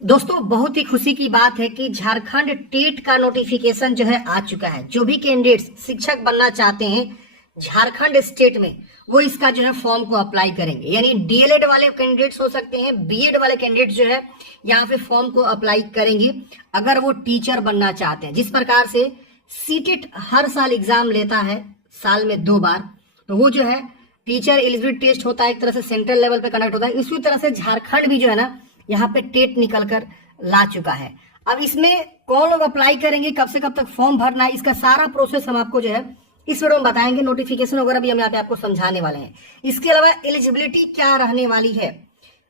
दोस्तों बहुत ही खुशी की बात है कि झारखंड टेट का नोटिफिकेशन जो है आ चुका है। जो भी कैंडिडेट्स शिक्षक बनना चाहते हैं झारखंड स्टेट में वो इसका जो है फॉर्म को अप्लाई करेंगे। यानी डीएलएड वाले कैंडिडेट्स हो सकते हैं, बीएड वाले कैंडिडेट्स जो है यहाँ पे फॉर्म को अप्लाई करेंगे अगर वो टीचर बनना चाहते हैं। जिस प्रकार से सीटेट हर साल एग्जाम लेता है साल में 2 बार, तो वो जो है टीचर एलिजिबिलिटी टेस्ट होता है, एक तरह से सेंट्रल लेवल पे कंडक्ट होता है। इसी तरह से झारखंड भी जो है ना यहाँ पे टेट निकल कर ला चुका है। अब इसमें कौन लोग अप्लाई करेंगे, कब से कब तक फॉर्म भरना है, इसका सारा प्रोसेस हम आपको जो है इस वीडियो में बताएंगे। नोटिफिकेशन वगैरह भी हम यहाँ पे आपको समझाने वाले हैं। इसके अलावा एलिजिबिलिटी क्या रहने वाली है,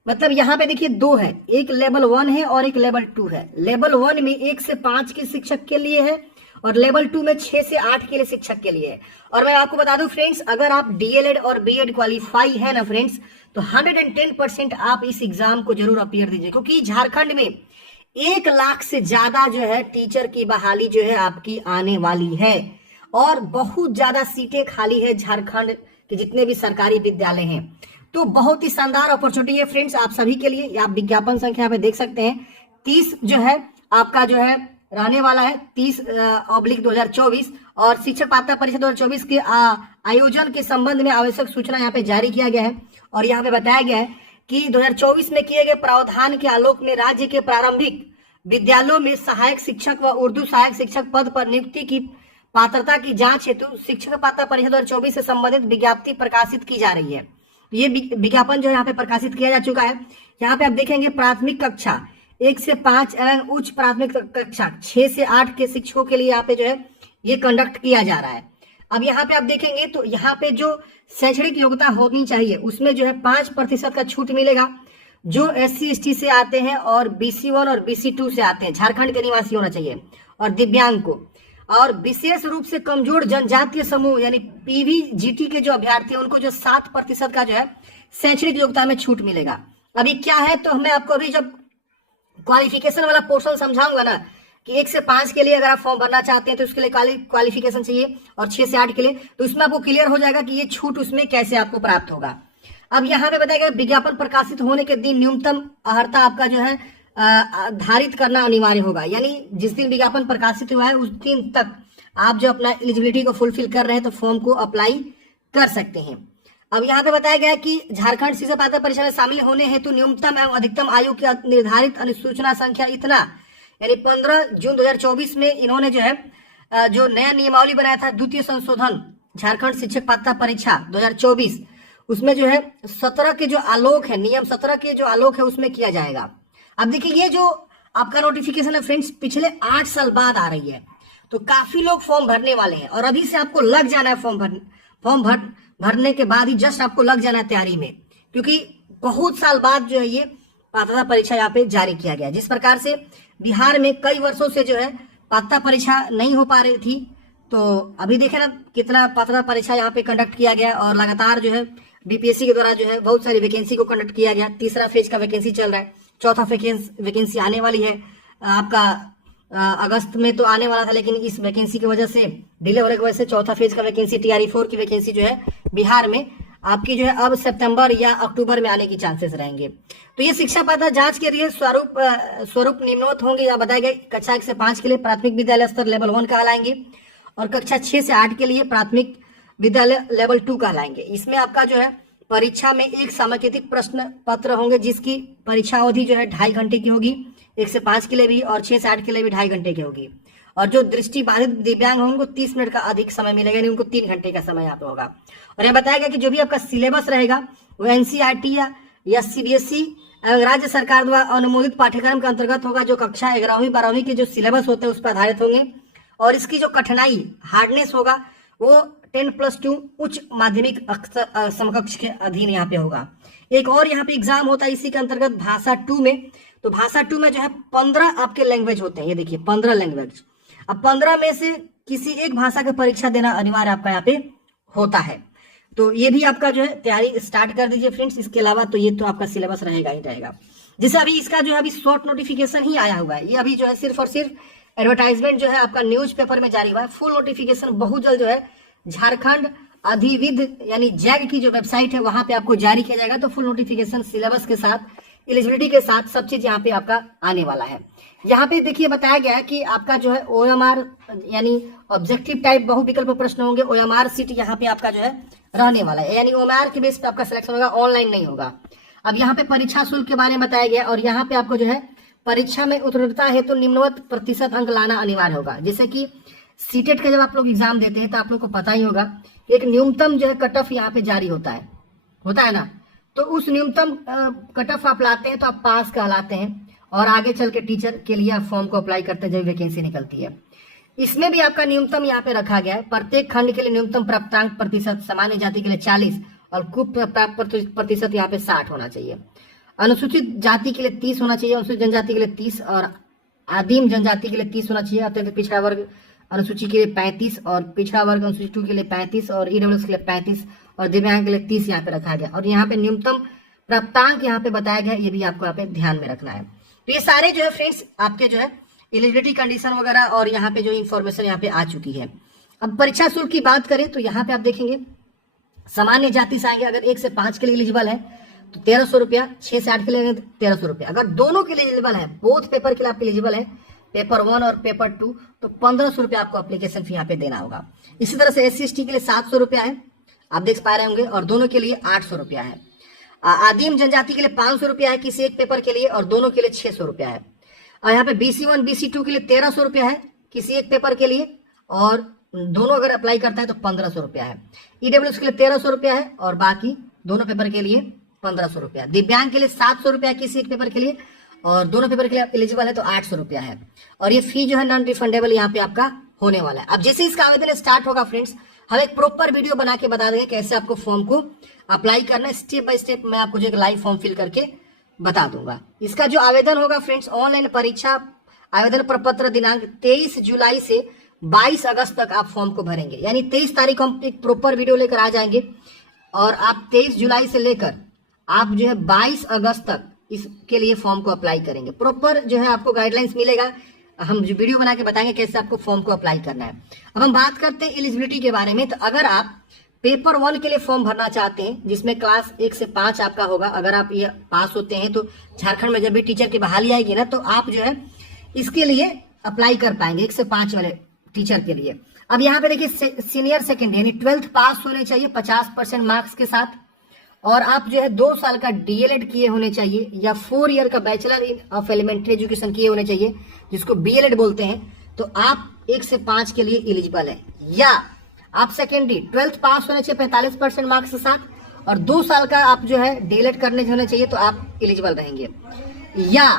मतलब यहाँ पे देखिए 2 है, एक लेवल 1 है और एक लेवल 2 है। लेवल 1 में 1 से 5 के शिक्षक के लिए है और लेवल 2 में 6 से 8 के लिए शिक्षक के लिए है। और मैं आपको बता दूं फ्रेंड्स, अगर आप डीएलएड और बीएड क्वालिफाई है ना फ्रेंड्स, तो 110% आप इस एग्जाम को जरूर अपीयर दीजिए, क्योंकि झारखंड में 1 लाख से ज्यादा जो है टीचर की बहाली जो है आपकी आने वाली है और बहुत ज्यादा सीटें खाली है झारखंड के जितने भी सरकारी विद्यालय हैं। तो बहुत ही शानदार अपॉर्चुनिटी है फ्रेंड्स आप सभी के लिए। आप विज्ञापन संख्या पे देख सकते हैं 30 जो है आपका जो है रहने वाला है 30/2024 और शिक्षक पात्रता परीक्षा 2024 के आयोजन के संबंध में आवश्यक सूचना यहाँ पे जारी किया गया है। और यहाँ पे बताया गया है कि 2024 में किए गए प्रावधान के आलोक में राज्य के प्रारंभिक विद्यालयों में सहायक शिक्षक व उर्दू सहायक शिक्षक पद पर नियुक्ति की पात्रता की जांच हेतु शिक्षक पात्रता परीक्षा 2024 से संबंधित विज्ञप्ति प्रकाशित की जा रही है। ये विज्ञापन जो यहाँ पे प्रकाशित किया जा चुका है। यहाँ पे आप देखेंगे प्राथमिक कक्षा 1 से 5 एवं उच्च प्राथमिक कक्षा 6 से 8 के शिक्षकों के लिए यहाँ पे जो है ये कंडक्ट किया जा रहा है। अब यहाँ पे आप देखेंगे तो यहाँ पे जो शैक्षणिक योग्यता होनी चाहिए उसमें जो है 5% का छूट मिलेगा। जो SC ST से आते हैं और BC1 और BC2 से आते हैं, झारखंड के निवासी होना चाहिए, और दिव्यांग को, और विशेष रूप से कमजोर जनजातीय समूह यानी PVGT के जो अभ्यर्थी हैं उनको जो 7% का जो है शैक्षणिक योग्यता में छूट मिलेगा। अभी क्या है तो मैं आपको अभी जब क्वालिफिकेशन वाला पोर्शन समझाऊंगा ना कि 1 से 5 के लिए अगर आप फॉर्म भरना चाहते हैं तो उसके लिए क्वालिफिकेशन चाहिए और 6 से 8 के लिए, तो उसमें आपको क्लियर हो जाएगा कि ये छूट उसमें कैसे आपको प्राप्त होगा। अब यहाँ पे बताया गया विज्ञापन प्रकाशित होने के दिन न्यूनतम अर्हता आपका जो है धारित करना अनिवार्य होगा। यानी जिस दिन विज्ञापन प्रकाशित हुआ है उस दिन तक आप जो अपना एलिजिबिलिटी को फुलफिल कर रहे हैं तो फॉर्म को अप्लाई कर सकते हैं। अब यहाँ पे बताया गया है कि झारखंड शिक्षक पात्रता परीक्षा में शामिल होने हेतु न्यूनतम एवं अधिकतम आयु की निर्धारित अधिसूचना संख्या इतना, यानी 15 जून 2024 में इन्होंने जो है जो नया नियमावली बनाया था द्वितीय संशोधन झारखंड शिक्षक पात्रता परीक्षा 2024, उसमें जो है 17 के जो आलोक है, नियम 17 के जो आलोक है उसमें किया जाएगा। अब देखिए ये जो आपका नोटिफिकेशन है फ्रेंड्स पिछले 8 साल बाद आ रही है, तो काफी लोग फॉर्म भरने वाले हैं और अभी से आपको लग जाना है फॉर्म भरने के बाद ही जस्ट आपको लग जाना है तैयारी में, क्योंकि बहुत साल बाद जो है ये पात्रता परीक्षा यहाँ पे जारी किया गया। जिस प्रकार से बिहार में कई वर्षों से जो है पात्रता परीक्षा नहीं हो पा रही थी, तो अभी देखे ना कितना पात्रता परीक्षा यहाँ पे कंडक्ट किया गया और लगातार जो है बीपीएससी के द्वारा जो है बहुत सारी वैकेंसी को कंडक्ट किया गया। 3रा फेज का वैकेंसी चल रहा है, 4था वैकेंसी आने वाली है आपका अगस्त में तो आने वाला था, लेकिन इस वैकेंसी की वजह से डिले होने की वजह से 4था फेज का वैकेंसी TRE4 की वैकेंसी जो है बिहार में आपकी जो है अब सितंबर या अक्टूबर में आने की चांसेस रहेंगे। तो ये शिक्षा पात्रता जांच के लिए स्वरूप निम्नवत होंगे। या बताया गया कक्षा 1 से 5 के लिए प्राथमिक विद्यालय स्तर लेवल 1 कहलाएंगे और कक्षा 6 से 8 के लिए प्राथमिक विद्यालय लेवल 2 कहलाएंगे। इसमें आपका जो है परीक्षा में एक सांकेतिक प्रश्न पत्र होंगे जिसकी परीक्षा अवधि जो है 2.5 घंटे की होगी, 1 से 5 के लिए भी और 6 से 8 के लिए भी 2.5 घंटे की होगी। और जो दृष्टि बाधित दिव्यांग होंगे उनको 30 मिनट का अधिक समय मिलेगा, यानी उनको 3 घंटे का समय यहाँ पे होगा। और यह बताया गया कि जो भी आपका सिलेबस रहेगा वो NCERT या CBSE राज्य सरकार द्वारा अनुमोदित पाठ्यक्रम के अंतर्गत होगा। जो कक्षा 11वीं 12वीं के जो सिलेबस होते हैं उस पर आधारित होंगे और इसकी जो कठिनाई हार्डनेस होगा वो 10+2 उच्च माध्यमिक समकक्ष के अधीन यहाँ पे होगा। एक और यहाँ पे एग्जाम होता है इसी के अंतर्गत भाषा 2 में, तो भाषा 2 में जो है 15 आपके लैंग्वेज होते हैं। ये देखिए 15 लैंग्वेज, अब 15 में से किसी एक भाषा की परीक्षा देना अनिवार्य आपका यहाँ पे होता है। तो ये भी आपका जो है तैयारी स्टार्ट कर दीजिए फ्रेंड्स। इसके अलावा तो ये तो आपका सिलेबस रहेगा ही रहेगा। जैसे अभी इसका जो है अभी शॉर्ट नोटिफिकेशन ही आया हुआ है, ये अभी जो है सिर्फ और सिर्फ एडवर्टाइजमेंट जो है आपका न्यूज़पेपर में जारी हुआ है। फुल नोटिफिकेशन बहुत जल्द जो है झारखंड अधिविध यानी जैग की जो वेबसाइट है वहां पे आपको जारी किया जाएगा। तो फुल नोटिफिकेशन सिलेबस के साथ एलिजिबिलिटी के साथ सब चीज यहाँ पे आपका आने वाला है। यहाँ पे देखिए बताया गया है कि आपका जो है OMR यानी ऑब्जेक्टिव टाइप बहुविकल्प प्रश्न होंगे, OMR सीट यहाँ पे आपका जो है रहने वाला है, यानी OMR के बेस पे आपका सिलेक्शन होगा, ऑनलाइन नहीं होगा। अब यहाँ पे परीक्षा शुल्क के बारे में बताया गया और यहाँ पे आपको जो है परीक्षा में उत्तीर्णता है तो निम्नवत प्रतिशत अंक लाना अनिवार्य होगा। जैसे कि सीटेट का जब आप लोग एग्जाम देते हैं तो आप लोग को पता ही होगा एक न्यूनतम जो है कट ऑफ यहाँ पे जारी होता है ना, तो उस न्यूनतम कट ऑफ आप लाते हैं तो आप पास कहलाते हैं और आगे चल के टीचर के लिए आप फॉर्म को अप्लाई करते हैं जब वैकेंसी निकलती है। इसमें भी आपका न्यूनतम यहाँ पे रखा गया है, प्रत्येक खंड के लिए न्यूनतम प्राप्तांक प्रतिशत सामान्य जाति के लिए 40 और कुल प्राप्त प्रतिशत यहाँ पे 60 होना चाहिए। अनुसूचित जाति के लिए 30 होना चाहिए, अनुसूचित जनजाति के लिए 30 और आदिम जनजाति के लिए 30 होना चाहिए। अत्यंत पिछड़ा वर्ग अनुसूची के लिए 35 और पिछड़ा वर्ग अनुसूची 2 के लिए 35 और ईडब्ल्यूएस के लिए 35 और दिव्यांग के लिए 30 यहाँ पे रखा गया। और यहाँ पे न्यूनतम प्राप्तांक यहाँ पे बताया गया, ये भी आपको यहाँ पे ध्यान में रखना है। तो ये सारे जो है फ्रेंड्स आपके जो है एलिजिबिलिटी कंडीशन वगैरह और यहाँ पे जो इन्फॉर्मेशन यहाँ पे आ चुकी है। अब परीक्षा शुल्क की बात करें तो यहाँ पे आप देखेंगे सामान्य जाति से आएंगे, अगर 1 से 5 के लिए एलिजिबल है तो 1300 रुपया, 6 से 8 के लिए 1300 रुपया। अगर दोनों के लिए एलिजिबल है, बोथ पेपर के लिए आप एलिजिबल है, पेपर 1 और पेपर 2, तो 1500 रुपया आपको एप्लीकेशन फी यहाँ पे देना होगा। इसी तरह से SC/ST के लिए 700 रुपया है, आप देख पा रहे होंगे, और दोनों के लिए 800 रुपया है। आदिम जनजाति के लिए 500 रुपया है किसी एक पेपर के लिए और दोनों के लिए 600 रुपया है। और यहाँ पे BC1 BC2 के लिए 1300 रुपया है किसी एक पेपर के लिए और दोनों अगर अप्लाई करता है तो 1500 रुपया है। ईडब्ल्यूएस के लिए 1300 रुपया है और बाकी दोनों पेपर के लिए 1500 रुपया। दिव्यांग के लिए 700 रुपया किसी एक पेपर के लिए और दोनों पेपर के लिए एलिजिबल है तो 800 रुपया है। और ये फी जो है नॉन रिफंडेबल यहाँ पे आपका होने वाला है। अब जैसे इसका आवेदन स्टार्ट होगा फ्रेंड्स, हम एक प्रॉपर वीडियो बना के बता देंगे कैसे आपको फॉर्म को अप्लाई करना है, स्टेप बाय स्टेप मैं आपको जो एक लाइव फॉर्म फिल करके बता दूंगा। इसका जो आवेदन होगा फ्रेंड्स, ऑनलाइन परीक्षा आवेदन प्रपत्र दिनांक 23 जुलाई से 22 अगस्त तक आप फॉर्म को भरेंगे, यानी 23 तारीख को हम एक प्रॉपर वीडियो लेकर आ जाएंगे और आप 23 जुलाई से लेकर आप जो है 22 अगस्त तक इसके लिए फॉर्म को अप्लाई करेंगे। प्रॉपर जो है आपको गाइडलाइंस मिलेगा, हम जो वीडियो बना के बताएंगे कैसे आपको फॉर्म को अप्लाई करना है। अब हम बात करते हैं एलिजिबिलिटी के बारे में। तो अगर आप पेपर 1 के लिए फॉर्म भरना चाहते हैं जिसमें क्लास 1 से 5 आपका होगा, अगर आप ये पास होते हैं तो झारखंड में जब भी टीचर की बहाली आएगी ना तो आप जो है इसके लिए अप्लाई कर पाएंगे 1 से 5 वाले टीचर के लिए। अब यहाँ पे देखिए सीनियर सेकेंडरी यानी 12th पास होने चाहिए 50% मार्क्स के साथ, और आप जो है 2 साल का DLED किए होने चाहिए या 4 ईयर का बैचलर ऑफ एलिमेंट्री एजुकेशन किए होने चाहिए जिसको BLED बोलते हैं, तो आप 1 से 5 के लिए एलिजिबल है। या आप सेकेंडरी 12th पास होने चाहिए 45% मार्क्स के साथ और 2 साल का आप जो है DLED करने होने चाहिए तो आप एलिजिबल रहेंगे। या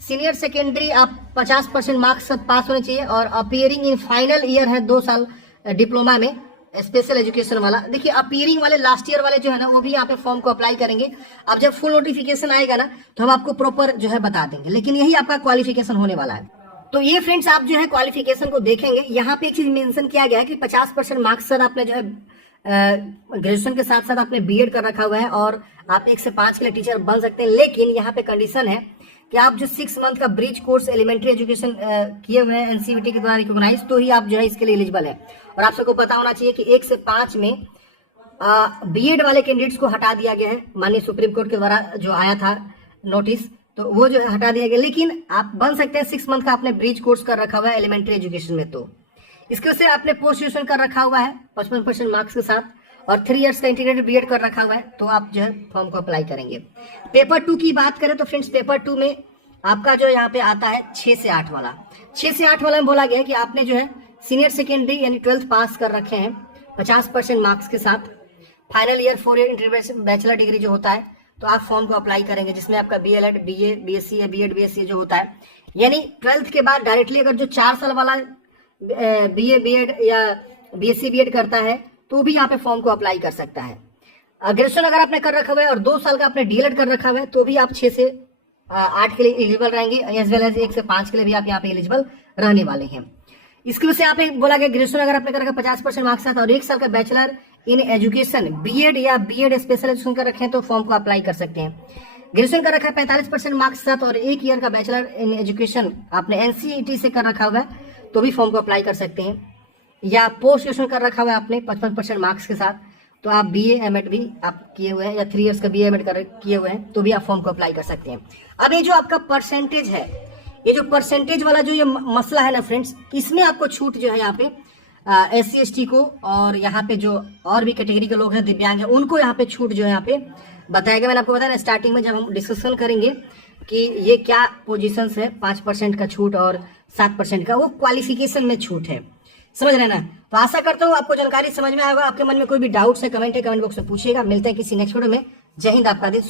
सीनियर सेकेंडरी आप 50% मार्क्स से पास होने चाहिए और अपीयरिंग इन फाइनल ईयर है 2 साल डिप्लोमा में स्पेशल एजुकेशन वाला। देखिए अपीयरिंग वाले लास्ट ईयर वाले जो है ना वो भी यहाँ पे फॉर्म को अप्लाई करेंगे। अब जब फुल नोटिफिकेशन आएगा ना तो हम आपको प्रॉपर जो है बता देंगे, लेकिन यही आपका क्वालिफिकेशन होने वाला है। तो ये फ्रेंड्स आप जो है क्वालिफिकेशन को देखेंगे, यहाँ पे एक चीज मेंशन किया गया है कि 50% मार्क्स सर आपने जो है ग्रेजुएशन के साथ साथ आपने BEd कर रखा हुआ है और आप 1 से 5 के लिए टीचर बन सकते हैं। लेकिन यहाँ पे कंडीशन है कि आप जो 6 मंथ का ब्रिज कोर्स एलिमेंट्री एजुकेशन किए हुए हैं NCVT के द्वारा रिकॉग्नाइज, तो ही आप जो है इसके लिए एलिजिबल है। और आप सबको पता होना चाहिए कि 1 से 5 में BEd वाले कैंडिडेट्स को हटा दिया गया है, माननीय सुप्रीम कोर्ट के द्वारा जो आया था नोटिस, तो वो जो है हटा दिया गया। लेकिन आप बन सकते हैं 6 मंथ का आपने ब्रिज कोर्स कर रखा हुआ है एलिमेंट्री एजुकेशन में, तो इसके से आपने पोस्ट ग्रेजुएशन कर रखा हुआ है 55% मार्क्स के साथ और 3 इयर्स का इंटीग्रेटेड BEd कर रखा हुआ है, तो आप जो है फॉर्म को अप्लाई करेंगे। पेपर 2 की बात करें तो फ्रेंड्स पेपर 2 में आपका जो यहाँ पे आता है 6 से 8 वाला। 6 से 8 वाला में बोला गया है कि आपने जो है सीनियर सेकेंडरी यानी 12th पास कर रखे हैं 50% मार्क्स के साथ, final year 4 year intermediate bachelor degree जो होता है, तो आप फॉर्म को अप्लाई करेंगे जिसमें आपका BLED BA BSc या BEd BSc जो होता है, यानी 12th के बाद डायरेक्टली अगर जो 4 साल वाला BA BEd या BSc BEd करता है तो भी यहाँ पे फॉर्म को अप्लाई कर सकता है। ग्रेजुएशन अगर आपने कर रखा हुआ है और 2 साल का आपने DLED कर रखा हुआ है तो भी आप 6 से 8 के लिए एलिजिबल रहेंगे, एज वेल एज 1 से 5 के लिए भी आप यहाँ पे एलिजिबल रहने वाले हैं। इसके वजह से यहाँ पे बोला गया ग्रेजुएशन अगर आपने कर रखा 50% मार्क्स के साथ और 1 साल का बैचलर इन एजुकेशन BEd या BEd स्पेशल एजुकेशन कर रखे हैं तो फॉर्म को अप्लाई कर सकते हैं। ग्रेजुएशन कर रखा है 45% मार्क्स के साथ और 1 ईयर का बैचलर इन एजुकेशन आपने NCET से कर रखा हुआ है तो भी फॉर्म को अप्लाई कर सकते हैं। या पोस्ट ग्रेजुएशन कर रखा हुआ है आपने 55% मार्क्स के साथ तो आप BA एमएड भी आप किए हुए हैं या 3 इयर्स का BA एमएड किए हुए हैं तो भी आप फॉर्म को अप्लाई कर सकते हैं। अब ये जो आपका परसेंटेज है, ये जो परसेंटेज वाला जो ये मसला है ना फ्रेंड्स, इसमें आपको छूट जो है यहाँ पे SC ST को और यहाँ पे जो और भी कैटेगरी के लोग हैं, दिव्यांग है, उनको यहाँ पे छूट जो है यहाँ पे बताया गया। मैंने आपको बताया ना स्टार्टिंग में जब हम डिस्कशन करेंगे कि ये क्या पोजीशंस है, 5% का छूट और 7% का, वो क्वालिफिकेशन में छूट है, समझ रहे ना। तो आशा करता हूँ आपको जानकारी समझ में आएगा। आपके मन में कोई भी डाउट्स है, कमेंट बॉक्स में पूछिएगा। मिलते हैं किसी नेक्स्ट वीडियो में। जय हिंद, आपका दिन